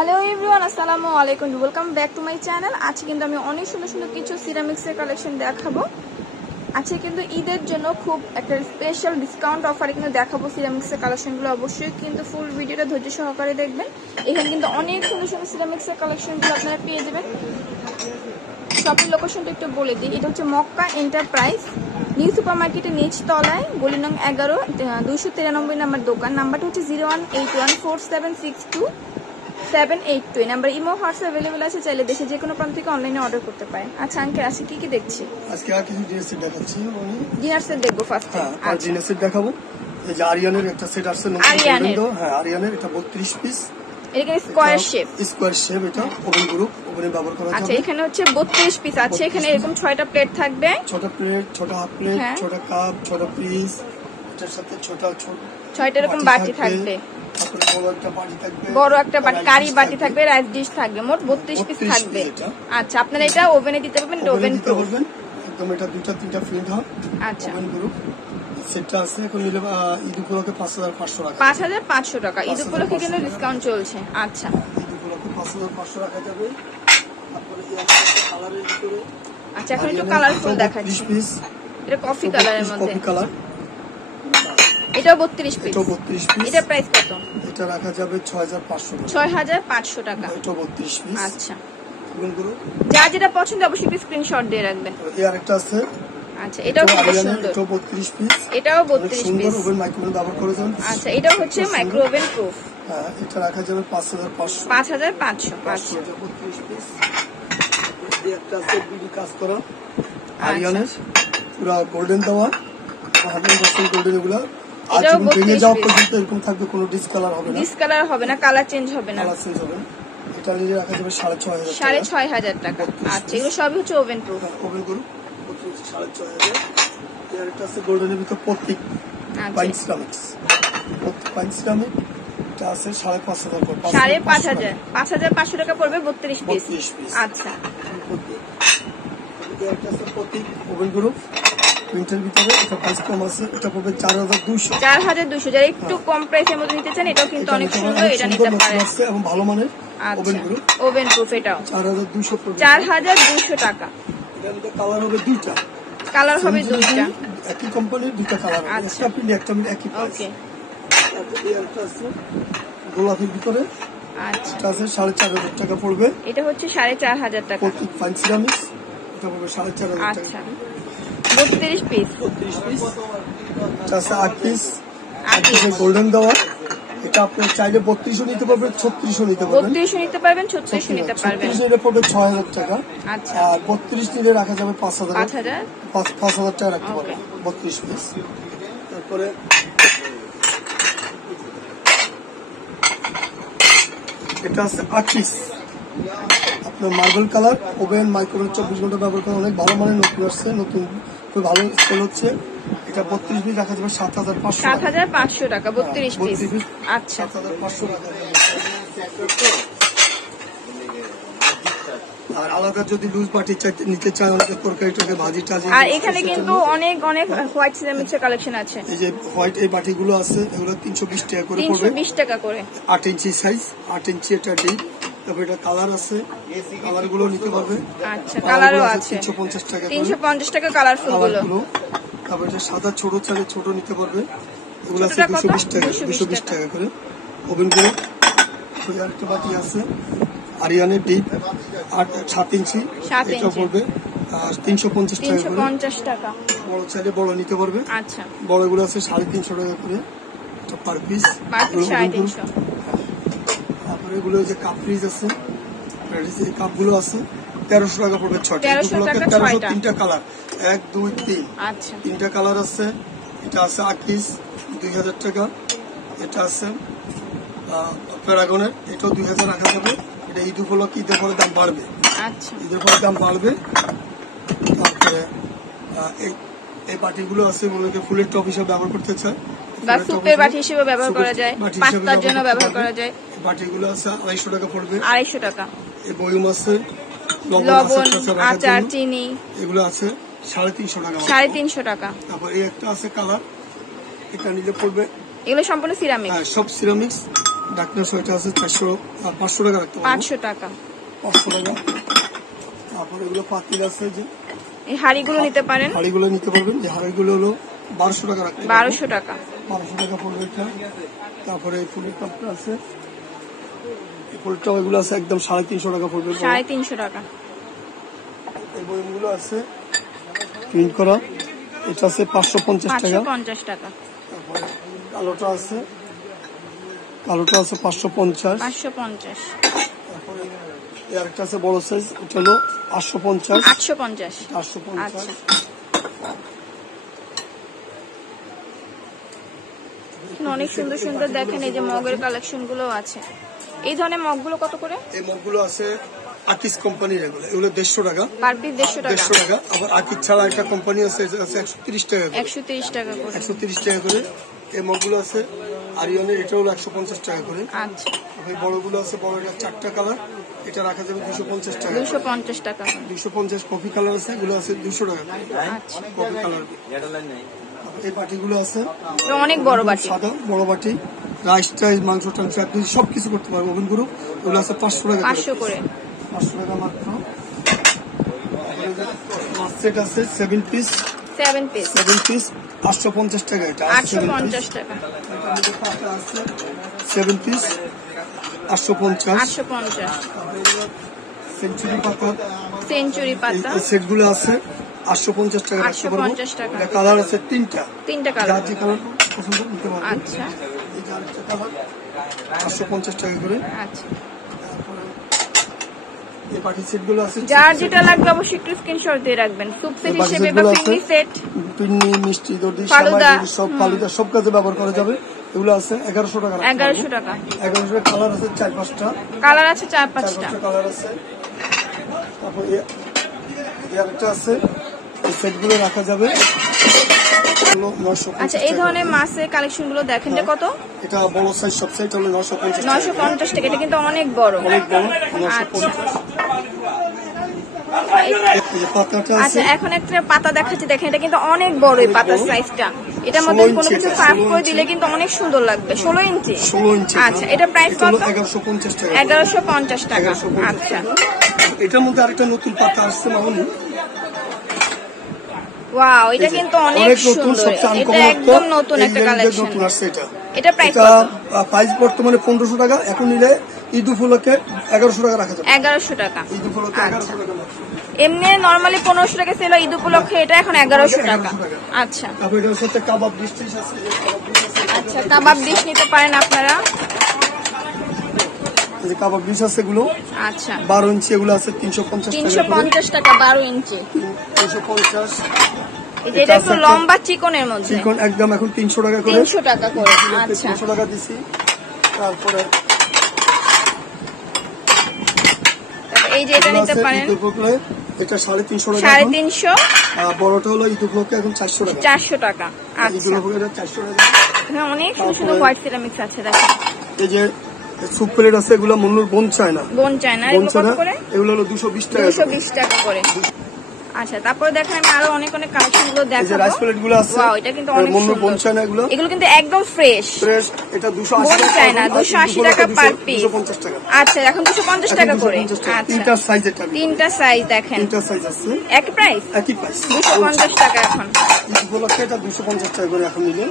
Hello everyone, আসসালামু আলাইকুম, welcome back to my channel. আজকে কিন্তু আমি অনেক সুন্দর সুন্দর কিছু সিরামিক্সের কালেকশন দেখাবো। আজকে কিন্তু ঈদের জন্য খুব একটা স্পেশাল ডিসকাউন্ট অফারে কিন্তু দেখাবো সিরামিক্সের কালেকশনগুলো। অবশ্যই কিন্তু ফুল ভিডিওটা ধৈর্য সহকারে দেখবেন। এখানে কিন্তু অনেক সুন্দর সুন্দর সিরামিক্সের কালেকশনগুলো আপনারা পেয়ে যাবেন। শপের লোকেশনটা একটু বলে দিই, এটা হচ্ছে মক্কা এন্টারপ্রাইজ, নিউ সুপার মার্কেটের নিচ তলায়, গলি নং 11, 293 নাম্বার দোকান। নাম্বারটা হচ্ছে 01814762 নাম্বার। ইমো হোয়াটসঅ্যাপ अवेलेबल আছে, চাইলে দেশে যে কোনো প্রান্ত থেকে অনলাইনে অর্ডার করতে পারেন। আচ্ছা আঙ্কেল, আজকে কি কি দেখছি? আজকে আর কিছু ডিনার সেট দেখাচ্ছি। ডিনার সেট দেখবো ফার্স্ট। আর ডিনার সেট দেখাবো। এই যে আরিয়ানের একটা সেট আসছে নতুন। হ্যাঁ, আরিয়ানের এটা 32 পিস। এটা স্কয়ার শেপ। স্কয়ার শেপ, এটা ওভেন গ্রুপ, ওভেনে ব্যবহার করা যাবে। আচ্ছা, এখানে হচ্ছে 32 পিস আছে। এখানে এরকম 6টা প্লেট থাকবে। 6টা প্লেট, 6টা হাফ প্লেট, 6টা কাপ, 6টা পিস। এটার সাথে 6টা এরকম বাটি থাকবে। বড় একটা বাটি, কারি বাটি থাকবে, রাইস ডিশ থাকবে। মোট 32 পিস থাকবে। আচ্ছা, আপনারা এটা ওভেনে দিতে পারবেন। এটা ওভেন প্রুফ একদম। এটা 2টা 3টা ফিল্ড হয়। আচ্ছা, ওভেন গ্রুপ সেটটা আছে। এখন নিলে ঈদ উপলক্ষে 5500 টাকা। 5500 টাকা ঈদ উপলক্ষে কিন্তু ডিসকাউন্ট চলছে। আচ্ছা, ঈদ উপলক্ষে 5500 রাখা যাবে। তারপরে এই কালারের ভিতরে। আচ্ছা, এখন একটু কালারফুল দেখাচ্ছি। এটা কফি কালারের মধ্যে। Coffee colour. এটাও 32 পিস। এটা প্রাইস কত? এটা রাখা যাবে 6500 টাকা। 6500 টাকা। এটা 32 পিস। আচ্ছা, যার যেটা পছন্দ অবশ্যই স্ক্রিনশট দিয়ে রাখবেন। এই আরেকটা আছে। আচ্ছা, এটাও খুব সুন্দর। এটাও 32 পিস। এটাও 32 পিস। ওভেন মাইক্রোওয়েভ ব্যবহার করে যান। আচ্ছা, এটাও হচ্ছে মাইক্রো ওভেন প্রুফ। হ্যাঁ, এটা রাখা যাবে 5500। 5500। আচ্ছা, 32 পিস। এই একটা আছে বিডি কাজ করা আরিয়ানের, পুরো গোল্ডেন দেওয়া, 100% গোল্ডেন। এগুলা এটাও 32 যাওয়া পর্যন্ত এরকম থাকবে, কোনো ডিসকালার হবে না। ডিসকালার হবে না, কালার চেঞ্জ হবে না। কালার চেঞ্জ হবে না। এটা নিয়ে রাখা যাবে 6500 টাকা। 6500 টাকা। আচ্ছা, এগুলো সবই হচ্ছে ওভেন প্রুফ। Oven group 6500। এর একটা আছে গোল্ডেনের ভিতর প্রত্যেক পাইন সিরামিক্স। প্রত্যেক পাইন সিরামিক এটা আছে 5500 টাকা। 5500 টাকা পড়বে 32 পিস। আচ্ছা, এটা একটা আছে প্রত্যেক ওভেন গ্রুপ প্রিন্টের ভিতরে। এটা প্রাইস কম আছে, এটা পড়বে 4200। 4200। যারা একটু কম প্রাইসের মধ্যে নিতে চান, এটাও কিন্তু অনেক সুন্দর, এটা নিতে পারেন এবং ভালো মানের ওভেন গ্রুপ। ওভেন প্রুফ এটাও 4200 পড়বে। 4200 টাকা। এটার মধ্যে কালার হবে দুইটা। কালার হবে দুইটা, একই কোম্পানির দুইটা কালার হবে। আচ্ছা, একটা প্রিন্ট একটা একই প্রাইস। ওকে। তারপরে এই একটা আছে গোলাপের ভিতরে। আচ্ছা, এটা আছে 4500 টাকা পড়বে। এটা হচ্ছে 4500 টাকা। প্রত্যেক ফাইন সিরামিক্স এটা পড়বে 4500 টাকা। আচ্ছা, 32 পিস। 32 পিস। এটা আছে 8 পিস। 8 পিসের গোল্ডেন দেওয়া। এটা আপনি চাইলে 3200 নিতে পারবেন, 3600 নিতে পারবেন। 3200 নিতে পারবেন, 3600 নিতে পারবেন। 36 নিলে পড়বে 6000 টাকা। আচ্ছা, আর 32 নিলে রাখা যাবে 5000 টাকা রাখতে পারবেন। 32 পিস। তারপরে এটা আছে 8 পিস। আপনার মার্বেল কালার, ওভেন মাইক্রোওয়েভ 24 ঘন্টা ব্যবহার করে অনেক ভালো মানের নতুন আসছে, নতুন খুব ভালো সেল হচ্ছে। এটা 32 পিস রাখা যাবে 7500 টাকা। 7500 টাকা 32 পিস। আচ্ছা, 7500 টাকা। আর আলাদা যদি লুজ বাটি নিতে চান, অনেকে তরকারি ভাজি টাজি। আর এখানে কিন্তু অনেক হোয়াইট সিরামিক্সের কালেকশন আছে। এই যে হোয়াইট এই বাটিগুলো আছে, এগুলো 320 টাকা করে পড়বে। 320 টাকা করে। 8 ইঞ্চি সাইজ, 8 ইঞ্চি এটা ডিপ। তারপর এটা কালার আছে, কালার গুলো নিতে পারবে। আচ্ছা, কালারও আছে 350 টাকা। 350 টাকা কালারফুল গুলো। তারপর এটা সাদা ছোট চালে ছোট নিতে পারবে। এগুলো আছে 220 টাকা, 220 টাকা করে। ওভেন গুলো একটা বাটি আছে আরিয়ানের ডিপ 7 ইঞ্চি, এটা পড়বে 350 টাকা। বড় চাইলে বড় নিতে পারবে। আচ্ছা, বড়গুলো আছে 350 টাকা করে পার পিস। 350। তারপরে এগুলো যে কাপ ফ্রিজ আছে, এই কাপগুলো আছে 1300 টাকা পড়বে 6টা। 1300 তিনটা কালার, 1 2 3। আচ্ছা, তিনটা কালার আছে। এটা আছে 8 পিস 2000 টাকা। এটা আছে প্যারাগনের, এটাও 2000 রাখা যাবে। এটা ঈদ উপলক্ষে, ঈদের পরে দাম বাড়বে। আচ্ছা, ঈদের পরে দাম বাড়বে। তারপরে এই বাটিগুলো আছে, মনে ফুলের টপ হিসেবে ব্যবহার করতে চায়, বা সুপের বাটি হিসেবে ব্যবহার করা যায়, পাস্তার জন্য ব্যবহার করা যায়। বাটিগুলো আছে 250 টাকা পড়বে। 250 টাকা। এই বয়ম আছে, লবণ, আচার, চিনি, এগুলো আছে 350 টাকা। 350 টাকা। তারপর এই একটা আছে কালার, এটা নিলে পড়বে। এগুলো সম্পূর্ণ সিরামিক্স। হ্যাঁ, সব সিরামিক্স। ডাকনা ছয়টা আছে 500 টাকা রাখতে পারবো। 500 টাকা। 500 টাকা। তারপরে এগুলো পাতিল আছে যে এই হাড়িগুলো নিতে পারেন। হাড়িগুলো নিতে পারবেন। যে হাড়িগুলো হলো 1200 টাকা রাখতে পারবো। 1200 টাকা। 1200 টাকা পড়বে এটা। তারপরে এই ফুলের কাপটা আছে, এই ফুলের কাপ এগুলো আছে একদম 350 টাকা পড়বে। 350 টাকা। এই বইগুলো আছে প্রিন্ট করা, এটা আছে 550 টাকা। 550 টাকা। তারপরে কালোটা আছে 550। 550। তারপরে এই আরেকটা আছে বড় সাইজ, এটা হলো 850। 850। 850। আচ্ছা। অনেক সুন্দর সুন্দর দেখেন এই যে মগের কালেকশন গুলো আছে। এই ধরনের মগগুলো কত করে? এই মগগুলো আছে আকিস কোম্পানির, এগুলো 150 টাকা পার পিস। 150 টাকা। আবার আকিস ছাড়া একটা কোম্পানি আছে, এটা আছে 130 টাকা। 130 টাকা করে। 130 টাকা করে। এই মগগুলো আছে আরিয়ানের, এটা হলো 150 টাকা করে। আচ্ছা। এই বড়গুলো আছে, বড় এটা 4টা কালার, এটা রাখা যাবে 250 টাকা। 250 টাকা। 250 কফি কালার আছে, এগুলো আছে 200 টাকা। আচ্ছা। Coffee colour. এই বাটিগুলো আছে অনেক বড় বাটি, সাদা বড় বাটি, রাইস টাইস মাংস টাংস আপনি সবকিছু করতে পারবেন। ওভেন গ্রুপ এগুলো আছে 500 টাকা। 500 করে। 500 টাকা মাত্র। মাছ সেট আছে 7 পিস। 7 পিস 850 টাকা। এটা 850 টাকা। 7 পিস 850। 850। সেঞ্চুরি পাতা, সেঞ্চুরি পাতা এই সেটগুলো আছে 850 টাকা। 850 টাকা। এটা কালার আছে 3টা। 3টা কালার। যার যে কালার পছন্দ নিতে পারবেন। আচ্ছা। এই যে আরেকটা কালার 850 টাকা করে। আচ্ছা। এই পার্টি সেটগুলো আছে, যার যেটা লাগবে অবশ্যই একটু স্ক্রিনশট দিয়ে রাখবেন। সুপ সেট হিসেবে বা পিকনিক সেট, পিন্নি মিষ্টি দই ফালুদা, সামাই সব ফালুদা সব কাজে ব্যবহার করা যাবে। এগুলো আছে 1100 টাকা। 1100 টাকা। 1100 টাকা। কালার আছে 4-5টা। কালার আছে 4-5টা। কালার আছে। তারপর এই আরেকটা আছে, এই সেটগুলো রাখা যাবে 950। আচ্ছা, এই ধরনের মাছের কালেকশন গুলো দেখেন, এটা কত? এটা বড় সাইজ সব সাইজ হলো 950 টাকা। 950 টাকা। এটা কিন্তু অনেক বড়। অনেক বড় 950। আচ্ছা, এখন একটা পাতা দেখাচ্ছি, দেখেন এটা কিন্তু অনেক বড় এই পাতার সাইজটা। এটার মধ্যে কোনো কিছু সার্ভ করে দিলে কিন্তু অনেক সুন্দর লাগবে। 16 ইঞ্চি। আচ্ছা, এটা প্রাইস কত? 1150 টাকা। 1150 টাকা। আচ্ছা। এটার মধ্যে আরেকটা নতুন পাতা আসছে মামনি। ওয়াও, এটা কিন্তু অনেক সুন্দর। এটা একদম নতুন একটা কালেকশন। নতুন আসছে এটা। এটা প্রাইস কত? প্রাইস বর্তমানে 1500 টাকা। এখন নিলে ঈদ উপলক্ষে 1100 টাকা রাখা যাবে। 1100 টাকা। ঈদ উপলক্ষে 1100 টাকা। এমনি নরমালি 1500 টাকা ছিল, ঈদ উপলক্ষে এটা এখন 1100 টাকা। আচ্ছা। তারপর এটার সাথে কাবাব ডিশ আছে। আচ্ছা, কাবাব ডিশ নিতে পারেন আপনারা। এই যে কাবাব ডিশ আছে এগুলো। আচ্ছা। 12 ইঞ্চি এগুলো আছে 350 টাকা। 350 টাকা 12 ইঞ্চি। 350। এটা একটু লম্বা চিকনের মধ্যে। চিকন একদম এখন 300 টাকা করে। 300 টাকা করে। আচ্ছা। 300 টাকা দিছি। তারপরে এই যে এটা নিতে পারেন। এটা 350 টাকা। 350। বড়টা হলো ঈদ উপলক্ষে এখন 400 টাকা। 400 টাকা। আচ্ছা। 400 টাকা। এখানে অনেক সুন্দর সুন্দর হোয়াইট সিরামিক্স আছে, দেখেন। এই যে সুপ প্লেট আছে, এগুলো মন্নুর বোন চায় না। বোন চায় না। এগুলো কত করে? এগুলো হলো 220 টাকা। 220 টাকা করে। আচ্ছা, তারপরে দেখেন আমি আরো অনেক অনেক কালেকশন গুলো দেখাবো। এই যে রাইস প্লেট গুলো আছে, ওয়াও, এটা কিন্তু অনেক মন্নুর বোন সুন্দর। চায় না এগুলো। এগুলো কিন্তু একদম ফ্রেশ। এটা 280 বোন চায় না, 280 টাকা পার পিস। 250 টাকা। আচ্ছা, এখন 250 টাকা করে। আচ্ছা, তিনটা সাইজ। এটা তিনটা সাইজ দেখেন। তিনটা সাইজ আছে। একই প্রাইস। 250 টাকা এখন। ঈদ উপলক্ষে এটা 250 টাকা করে এখন নিলে।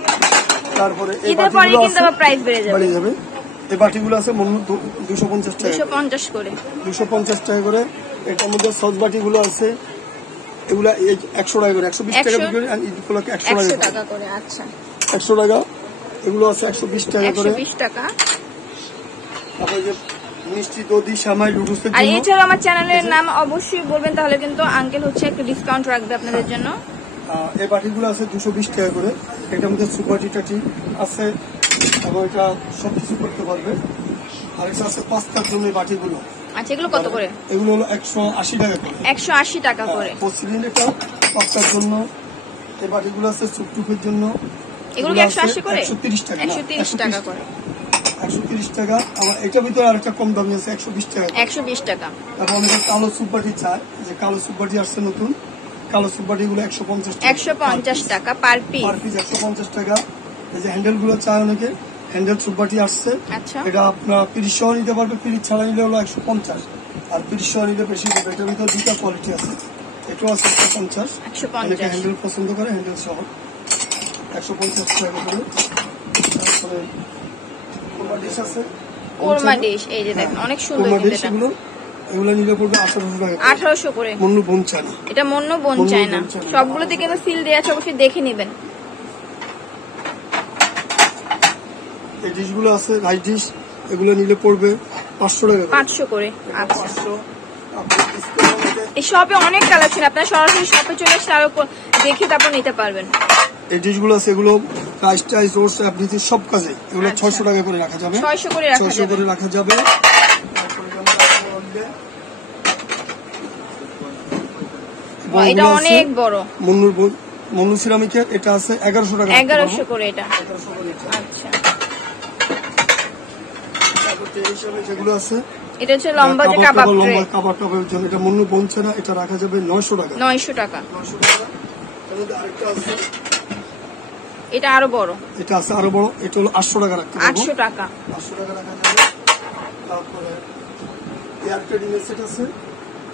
তারপরে এই ঈদের পরে কিন্তু আবার প্রাইস বেড়ে যাবে। এই বাটিগুলো আছে মন্নুর 250 টাকা। 250 করে। 250 টাকা করে। এটার মধ্যে সস বাটিগুলো আছে, এগুলা 100 টাকা করে। 120 টাকা করে। আর ঈদ উপলক্ষে 100 টাকা করে। আচ্ছা, 100 টাকা। এগুলো আছে 120 টাকা করে। 120 টাকা। তারপরে যে মিষ্টি দই সামাই লুডুসের আর জন্য। এছাড়াও আমার চ্যানেলের নাম অবশ্যই বলবেন, তাহলে কিন্তু আঙ্কেল হচ্ছে একটু ডিসকাউন্ট রাখবে আপনাদের জন্য। এই বাটিগুলো আছে 220 টাকা করে। এটার মধ্যে সুপার টাটি আছে, এবং এটা সবকিছু করতে পারবে। আর এটা আছে পাস্তার জন্য এই বাটিগুলো। আচ্ছা, এগুলো কত করে? এগুলো হলো 180 টাকা করে। 180 টাকা করে। পসিলিন এটা পাস্তার জন্য। এই বাটিগুলো আছে সুপটুপের জন্য। এগুলো কি 180 করে? 130 টাকা। 130 টাকা করে। 130 টাকা। আমার এটার ভিতরে আরেকটা কম দামি আছে 120 টাকা। 120 টাকা। তারপর অনেকে কালো সুপ বাটি চায়, যে কালো সুপ বাটি আসছে নতুন। কালো সুপ বাটিগুলো 150 টাকা। 150 টাকা পার পিস। পার পিস 150 টাকা। এই যে হ্যান্ডেল গুলো চায় অনেকে, হ্যান্ডেল সুপ বাটি আসছে। আচ্ছা এটা আপনার পিরিচ সহ নিতে পারবে, পিরিচ ছাড়া নিলে হলো 150, আর পিরিচ সহ নিলে বেশি দেবে। এটার ভিতরে দুটা কোয়ালিটি আছে, এটাও আছে 150, অনেকে হ্যান্ডেল পছন্দ করে, হ্যান্ডেল সহ 150 টাকা করে। তারপরে কোরমা ডিশ আছে, কোরমা ডিশ, এই যে দেখেন অনেক সুন্দর কিন্তু এটা। এগুলো নিলে পড়বে 1800 টাকা, 1800 করে। মন্নু বোন চায়না, এটা মন্নু বোন চায়না, সবগুলোতে কিন্তু সিল দেয়া আছে, অবশ্যই দেখে নেবেন। এই ডিশগুলো আছে রাইস ডিশ, এগুলো নিলে পড়বে 500 টাকা, 500 করে। আচ্ছা এই শপে অনেক কালেকশন, আপনারা সরাসরি শপে চলে এসে আরো দেখে তারপর নিতে পারবেন। এই ডিশগুলো আছে, এগুলো প্রাইস টাইস রোডস এভরিথিং সব কাজে এগুলো 600 টাকা করে রাখা যাবে, 600 করে রাখা যাবে। এটা অনেক বড় মন্নু সিরামিকের, এটা আছে 1100 টাকা, 1100 করে এটা। আচ্ছা যেগুলো আছে এটা হচ্ছে লম্বা যে কাবাব ট্রে, কাবাব টবের জন্য, এটা মন্নু বনছে না, এটা রাখা যাবে 900 টাকা, 900 টাকা। এটা আরো বড়, এটা আছে আরো বড়, এটা হলো 800 টাকা রাখতে পারবো, 800 টাকা, 800 টাকা রাখা যাবে। তারপরে এয়ারটেল ডিনার সেট আছে,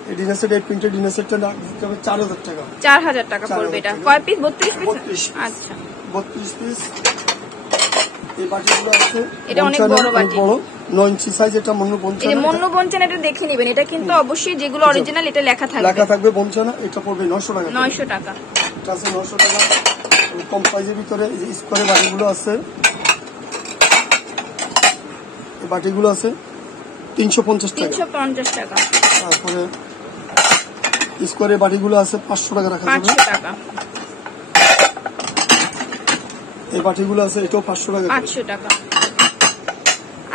এই ডিনার সেট, এই প্রিন্টেড ডিনার সেটটা রাখতে হবে 4000 টাকা, 4000 টাকা পড়বে। এটা কয় পিস? 32 পিস। আচ্ছা 32 পিস। এই বাটিগুলো আছে, এটা অনেক বড় বাটি, বড় 9 ইঞ্চি সাইজ, এটা মন্নু বনছে না, এই মন্নু বনচানা, এটা দেখে নেবেন। এটা কিন্তু অবশ্যই যেগুলো অরিজিনাল এটা লেখা থাকবে বনছে না, এটা পড়বে 900 টাকা, 900 টাকা। এটা আছে 900 টাকা। কম সাইজের ভিতরে এই যে স্কোয়ারের বাটিগুলো আছে, এই বাটিগুলো আছে 350 টাকা, 350 টাকা। তারপরে স্কোয়ারের বাটিগুলো আছে 500 টাকা রাখা যাবে, 500 টাকা। এই বাটিগুলো আছে, এটাও 500 টাকা, 500 টাকা।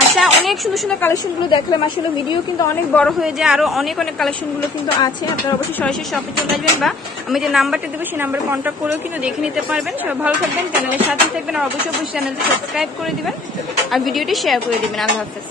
আচ্ছা অনেক সুন্দর সুন্দর কালেকশন গুলো দেখলাম, আসলে ভিডিও কিন্তু অনেক বড় হয়ে যায়, আরো অনেক কালেকশন গুলো কিন্তু আছে। আপনারা অবশ্যই সরাসরি শপে চলে আসবেন, বা আমি যে নাম্বারটা দেবো সেই নাম্বারে কন্ট্যাক্ট করেও কিন্তু দেখে নিতে পারবেন। সবাই ভালো থাকবেন, চ্যানেলের সাথে থাকবেন, আর অবশ্যই চ্যানেলটি সাবস্ক্রাইব করে দিবেন, আর ভিডিওটি শেয়ার করে দিবেন। আল্লাহ হাফেজ।